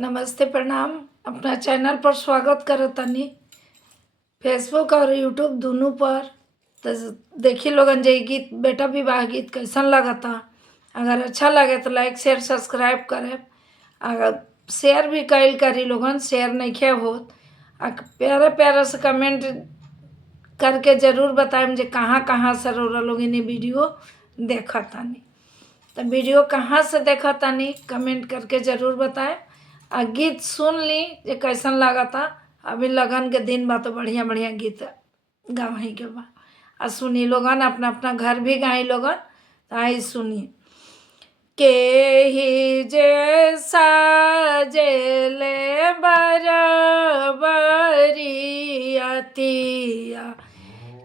नमस्ते प्रणाम। अपना चैनल पर स्वागत करतानी फेसबुक और यूट्यूब दोनों पर। तो देखी लोगन जे गीत बेटा विवाह गीत कैसन लगता। अगर अच्छा लगे तो लाइक शेयर सब्सक्राइब करे। अगर शेयर भी कैल करी लोगन, शेयर नहीं खे होत। प्यारा प्यारा से कमेंट करके ज़रूर बताएं जे कहाँ कहाँ से रोरा लोग इन्हें वीडियो देखा तानी। तो वीडियो कहाँ से देखा तानी कमेंट करके ज़रूर बताएं। आ गीत सुन ली जे कैसन लागता। अभी लगन के दिन बा तो बढ़िया बढ़िया गीत गावही के बा। आ सुनी लोगन, अपना अपना घर भी गाई लोगन। तो आई सुनी के ही जैसा जेले बराबरियतिया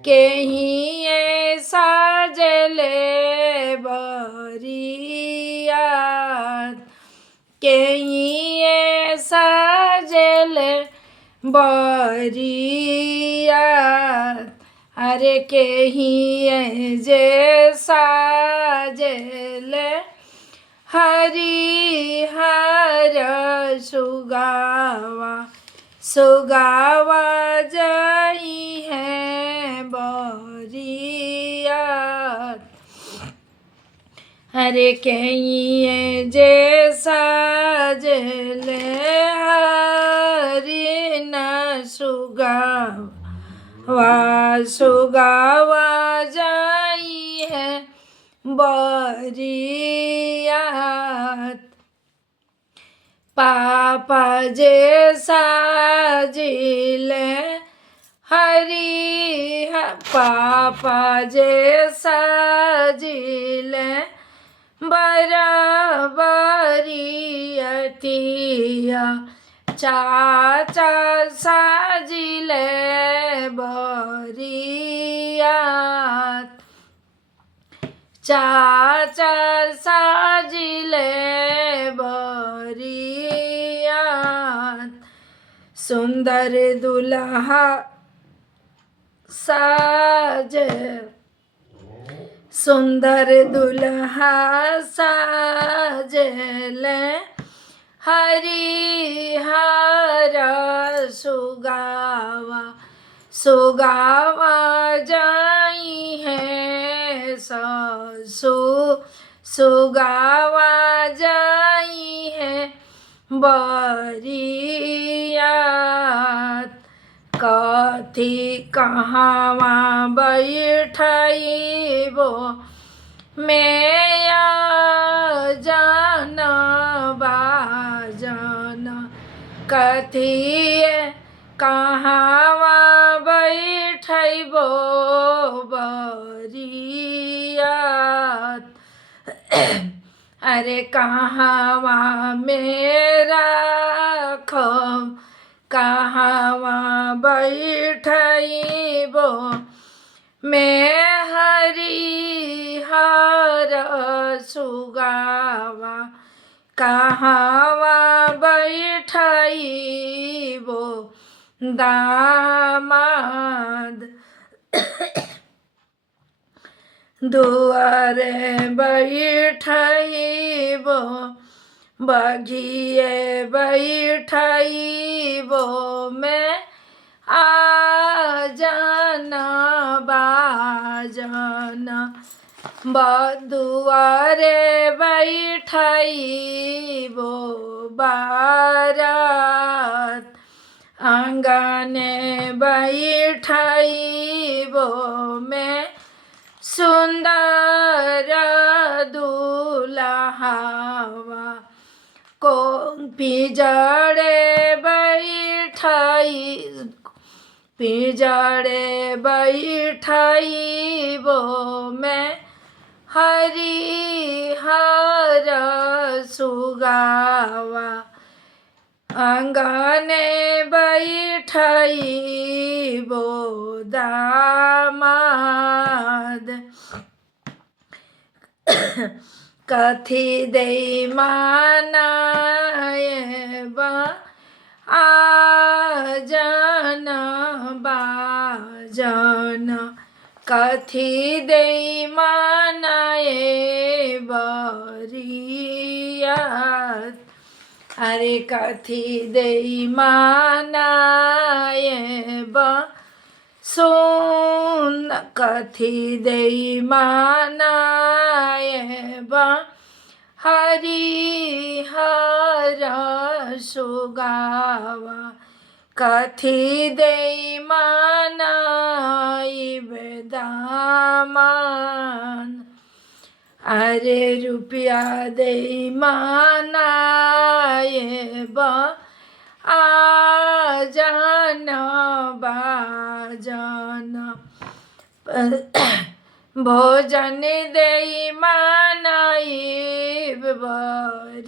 के ही ऐसा जले बरिया के ही ऐसा जले बरिया अरे के ही जैसा जले हरि हर सुगावा सुगावा जाई है बरिया हरे कहीं जैसा जले हरि न सुगावा सुगावा जाई है बरियात पापा जैसा जिले हरि पापा जैसा जिले बराबरियतिया चाचा साजिले बरियात चाचा साजिले बरियात सुंदर दुल्हा साज सुंदर दुल्हा साजले हरि हर सुगावा सुगावा जाई है ससु सुगावा जाई है बरियात कथी कहाँवा बैठइबो मैं जान बाजन कथी कहाँवा बैठइबो बरियात अरे कहाँवा मेरा खम कहाँवा बैठइबो मैं हरि हर सुगावा कहाँवा बैठइबो दामाद दुआरे बैठइबो बघिए बैठइबो मैं आ जाना बाजन बदुआरे बैठइबो बारात आंगने बैठइबो मैं सुंदर दुल्हावा को पिजड़े बैठइबो मैं हरि हर सुगावा आंगने बैठइबो दामाद कथी दे मानाएबा आजन बाजन कथी दे मानाए बरियात अरे कथी देई मानाए बा सुन कथी देई मानाए बा हरिहर सुगावा कथी देई मानाइब दामन अरे रुपया दे मानाएब आ जान बाजन भोजन दे मानाइब बरियात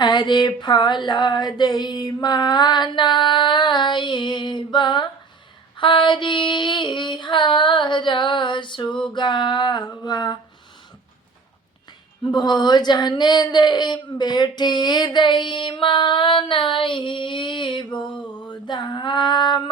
हरे फल दे मानाइब हरिहर सुगावा भोजन दे बेटी दे मानाइबो दामाद